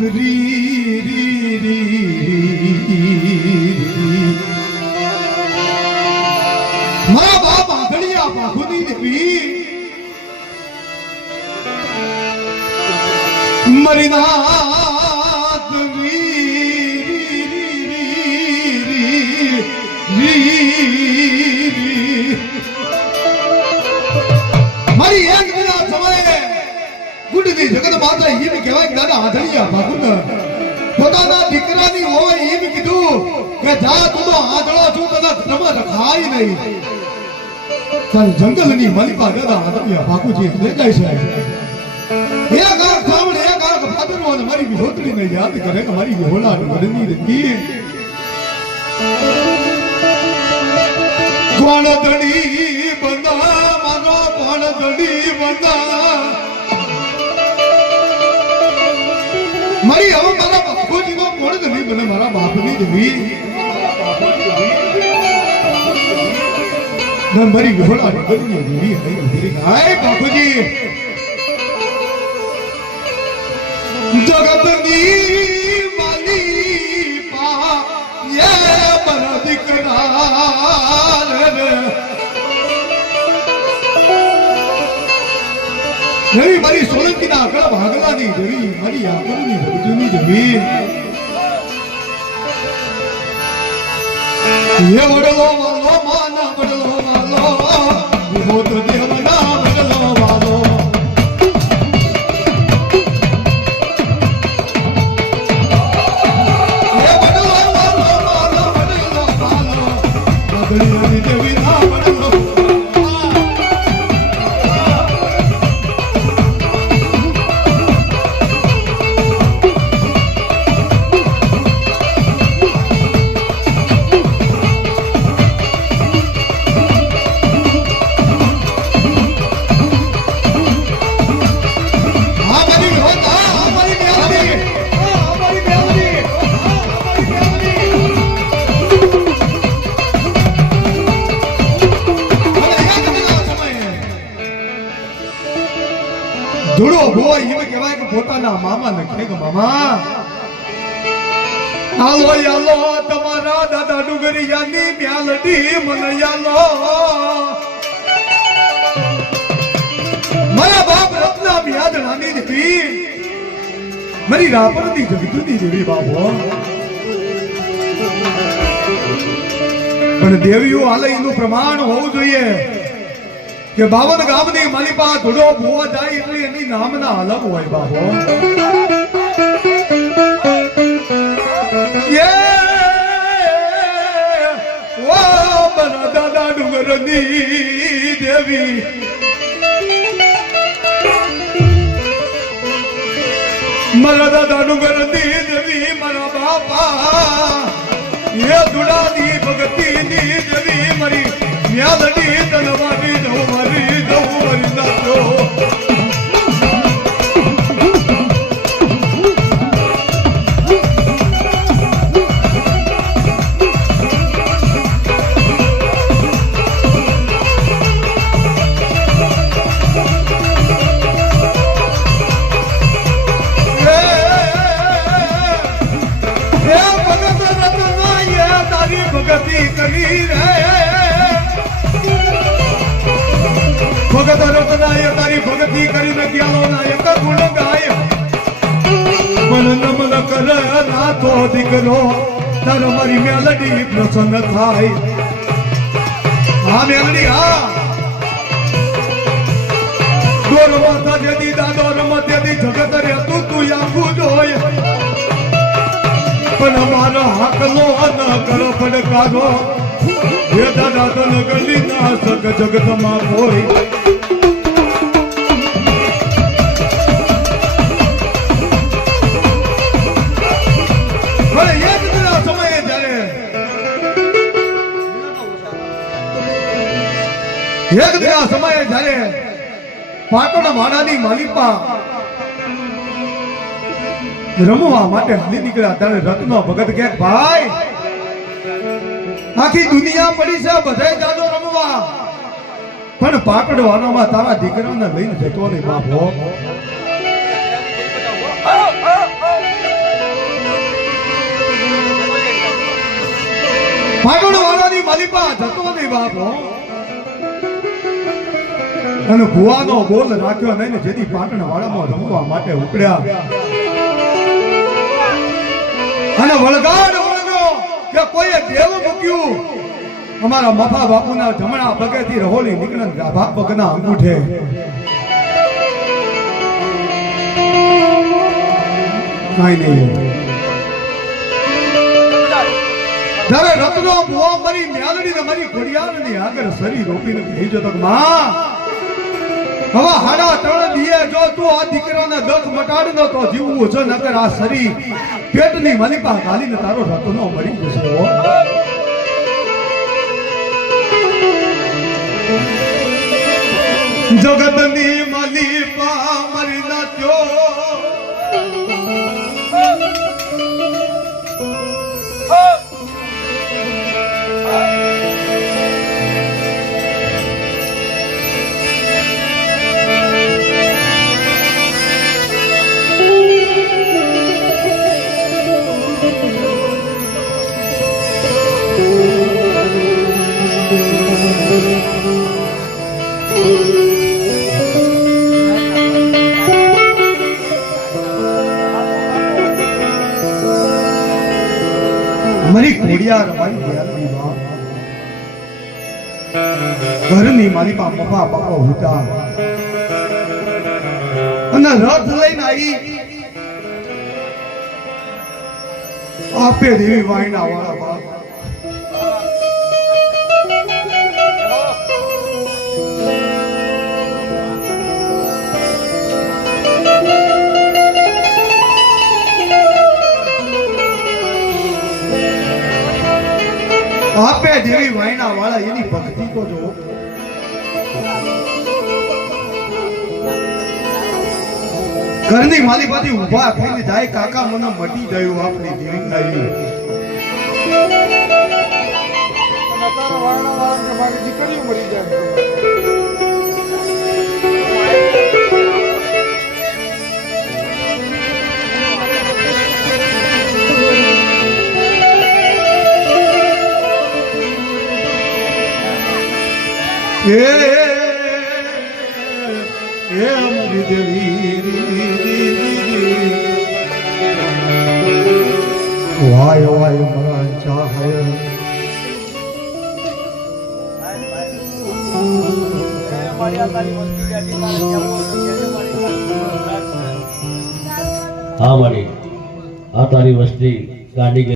રી રી રી મારા બાપ આંગળીયા મારી એક દિના સમયે ગુડની જગત માતા એમ કહેવાય કે દાદા આંધળિયા ભાગુન પોતાના દીકરાની હોય એમ કીધું કે જા તું તો આધળો છું, તને ધર્મ રખાય નહીં. તારે જંગલની મલિકા દાદા આંધળિયા ભાગુજી દેખાય છે. એક આંખ સાંભળે એક આંખ ભાદરવો અને મારી વિહોતરીને યાદ કરે કે મારી વિહોલા વડની રતી કોણ દડી બંધા, મારો કોણ દડી બંધા. મારી હવે મારા બાપુજી નો કોણ દડી મને મારા બાપની દેવી ના, મારી વિહોલા વડની દેવી હઈ ઊભી હાય બાપુજી. જગતની માલી પા યે બર દીકરા એવી મારી સોલંકીના આગળ ભાગલાની જેવી મારી આગળની ભગજની જમીન એ વડલો વાલો, માના વડલો વાલો વિભો તો દેવના ધૂળો ભોય કહેવાય કે પોતાના મામા લખે કે મામા. હાલો યાલો તમારા દાદા ડુગરિયાની મ્યાલડી મને યાલો. મારા બાપ રત્ના મ્યાદણાની દેવી. મારી રાપરની જગતુની દેવી બાપો પણ દેવીઓ હાલે નું પ્રમાણ હોવું જોઈએ. કે બાવન ગામની માલિપા ધૂળો ભૂવા જાય એટલે એની નામના અલગ હોય બાબો. દાદા ડુંગરની દેવી. મારા દાદા ડુંગરની દેવી, મારા બાપા. એ દુડાની ભગતીની દેવી મારી. મ્યાલડી તલવાની જવું મારી જવું મારી નાખ્યો કરી રે ભગત રતનાય તારી ભગતી કરીને ગ્યાલો નાયક ગુણ ગાય. મન નમન કર નાથો દીકરો તારો મારી મેલડી પ્રસન્ન થાય. હા મેલડી હા. દોર માતા જેદી દાદો રમત જેદી જગત રે, તું જોય પણ મારો હકલો ન કરો પડકારો હે દાદા તન ગલી ના સક જગતમાં કોઈ. એક દિના સમયે જયારે પાટણ વાડાની માલિપા રમવા માટે હલી નીકળ્યા ત્યારે રથનો ભગત કે, ભાઈ, આખી દુનિયા પડી છે, બધાય જાદો રમવા. પણ પાકડવાનોમાં તારા દીકરાને લઈને જતો નહીં, બાપો પાકડવાનોની માલિપા જતો નહીં, બાપો અને ભુવાનો બોલ રાખ્યો નહીં જેથી પાટણ વાળામાં રમવા માટે ઉપડ્યા. અને વળગાડ વળગ્યો કે કોઈએ દેવ મૂક્યું. અમારા મફા બાપુના જમણા પગેથી રહોલી નીકળે ડાબા પગના અંગૂઠે. કઈ નહીં. જ્યારે રત્નો, ભુવા, મારી મ્યાલડી ને મારી ઘડિયાળની આગળ શરીર રોપીને કહી જતો માં હવે હાડા ત્રણ દીએ જો તું આ દીકરાને દખ મટાડ ન તો જીવવું છે, નકર આ શરીર પેટની મલિપા ગાલીને તારો રતો ન મળી જશે. જગતની મલિપા મારી ઘોડિયાર મારી ઘોડિયારની માં. ઘરની મારી પા, પપ્પા, બાપા હતા. અને રથ લઈને આવી આપે દેવી વાયના વાળા આપે દેવી વાયના વાળા એની ભક્તિ તો જો ઘરની માલી પાછી ઊભા થઈને જાય, કાકા મને મટી ગયું આપણી દેવી આવી દીકરીઓ મરી જાય. એ અમારી દેવી વાય વાય મરા ચાહે હા મારી આ તારી વસ્તી ગાડી